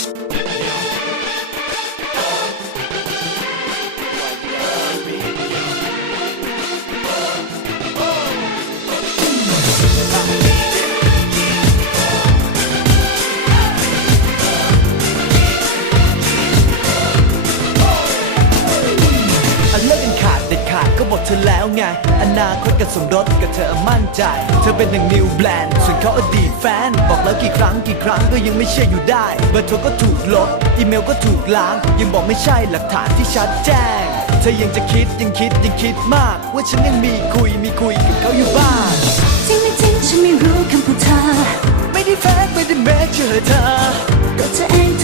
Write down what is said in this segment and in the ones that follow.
Yeah. บอกเธอแล้วไง อนาคตกับสมรสกับเธอมั่นใจ เธอเป็นหนึ่งนิวแบรนด์ส่วนเขาอดีตแฟน บอกแล้วกี่ครั้งกี่ครั้งก็ยังไม่เชื่ออยู่ได้เบอร์โทรก็ถูกลบ อีเมลก็ถูกล้าง ยังบอกไม่ใช่หลักฐานที่ชัดแจ้ง เธอยังจะคิดยังคิดยังคิดมาก ว่าฉันยังมีคุยมีคุยกับเขาอยู่บ้างจริงไม่จริงฉันไม่รู้คำพูดเธอไม่ได้แฟกไม่ได้แม้เจอเธอก็เธอเองทุกๆครั้ง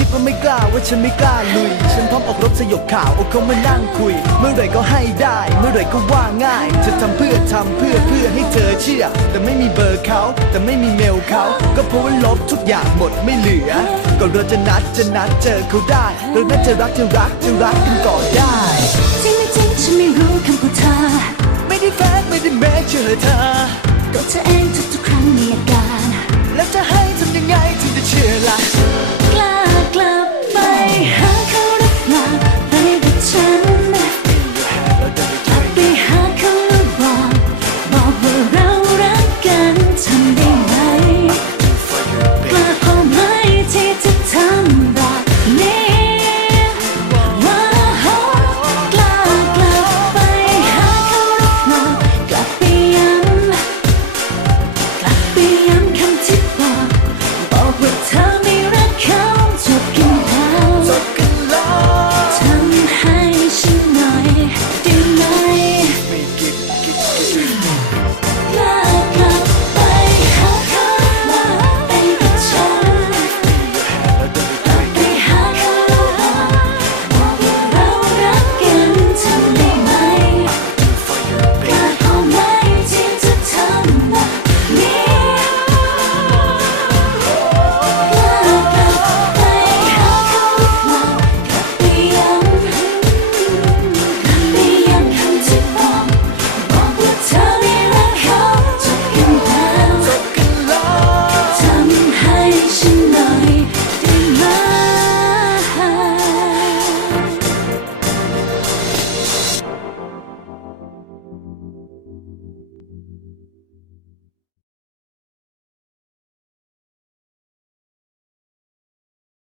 คิดว่าไม่กล้าว่าฉันไม่กล้าลุย ฉันพร้อมออกรบสยบข่าวเอาเขามานั่งคุย เมื่อไหร่ก็ให้ได้ เมื่อไหร่ก็ว่าง่าย เธอทำเพื่อทำเพื่อเพื่อให้เธอเชื่อ แต่ไม่มีเบอร์เขา แต่ไม่มีเมลเขา ก็เพราะว่าลบทุกอย่างหมดไม่เหลือก่อนเราจะนัดจะนัดเจอเขาได้เราน่าจะรักจะรักจะรักกันก่อนได้จริงไม่จริงฉันไม่รู้คำพูดเธอไม่ได้แฟกไม่ได้แม้เจอเธอก็เธอเองทุกๆครั้งมีอ